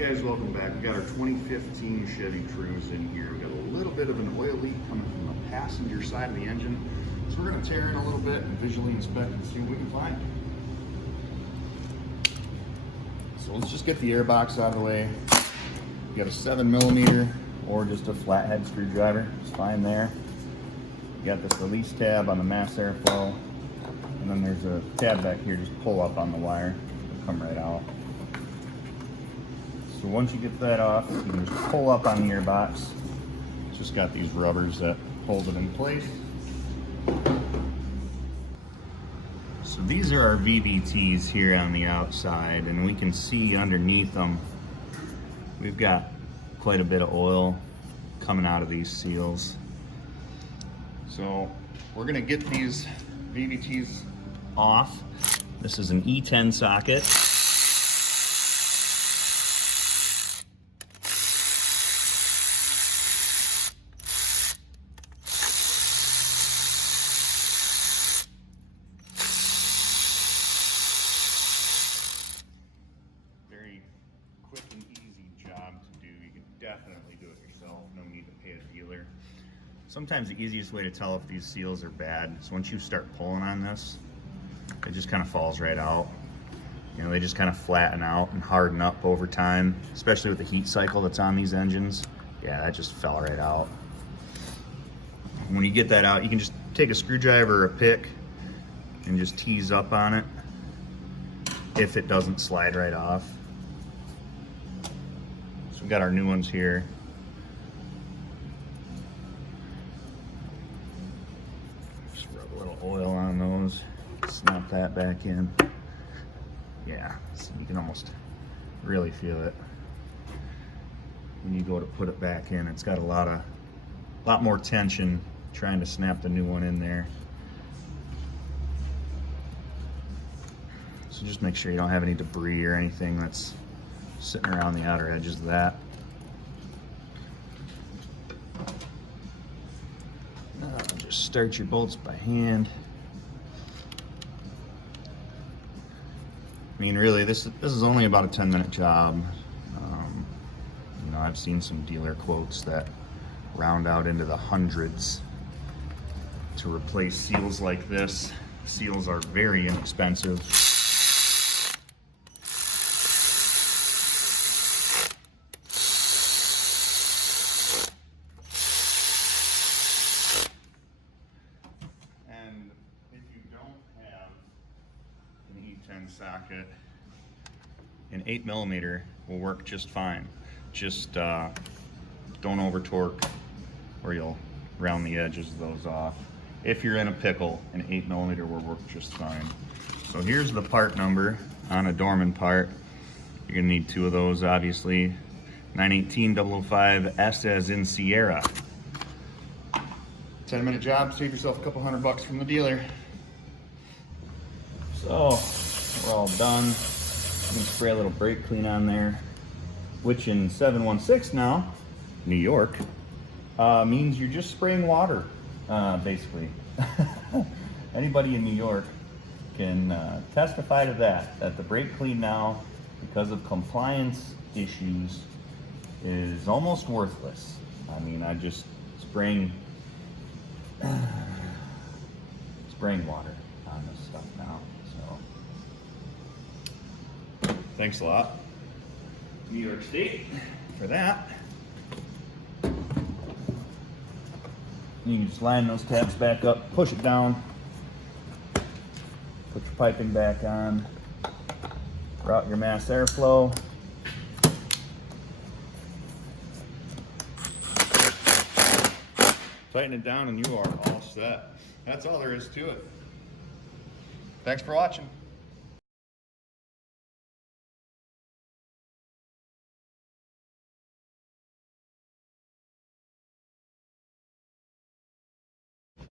guys, welcome back. We got our 2015 Chevy Cruze in here. We got a little bit of an oil leak coming from the passenger side of the engine. So we're gonna tear it a little bit and visually inspect and see what we can find. So let's just get the air box out of the way. You got a 7mm or just a flathead screwdriver, it's fine there. You got this release tab on the mass airflow, and then there's a tab back here, just pull up on the wire, it'll come right out. So once you get that off, you can just pull up on the air box. It's just got these rubbers that hold it in place. So these are our VVTs here on the outside, and we can see underneath them we've got quite a bit of oil coming out of these seals. So we're gonna get these VVTs off. This is an E10 socket. Very quick and easy job to do. You can definitely do it yourself. No need to pay a dealer. Sometimes the easiest way to tell if these seals are bad is once you start pulling on this, it just kind of falls right out. You know, they just kind of flatten out and harden up over time, especially with the heat cycle that's on these engines. Yeah, that just fell right out. When you get that out, you can just take a screwdriver or a pick and just tease up on it if it doesn't slide right off. So we've got our new ones here. Just rub a little oil on those, snap that back in. Yeah, so you can almost really feel it when you go to put it back in. It's got a lot more tension trying to snap the new one in there. So just make sure you don't have any debris or anything that's sitting around the outer edges of that. Just start your bolts by hand. I mean, really, this is only about a 10-minute job. You know, I've seen some dealer quotes that round out into the hundreds to replace seals like this. Seals are very inexpensive. And if you don't have an E10 socket, an 8mm will work just fine. Just don't over torque or you'll round the edges of those off. If you're in a pickle, an 8mm will work just fine. So here's the part number on a Dorman part. You're gonna need 2 of those, obviously. 918-005 S as in Sierra. 10-minute job, save yourself a couple $100 from the dealer. So we're all done. I'm gonna spray a little brake clean on there, which in 716 now, New York, means you're just spraying water, basically. Anybody in New York can testify to that the brake clean now, because of compliance issues, is almost worthless. I mean, I just spraying water on this stuff now, so. Thanks a lot, New York State, for that. You can just line those tabs back up, push it down, put your piping back on, route your mass airflow. Tighten it down and you are all set. That's all there is to it. Thanks for watching.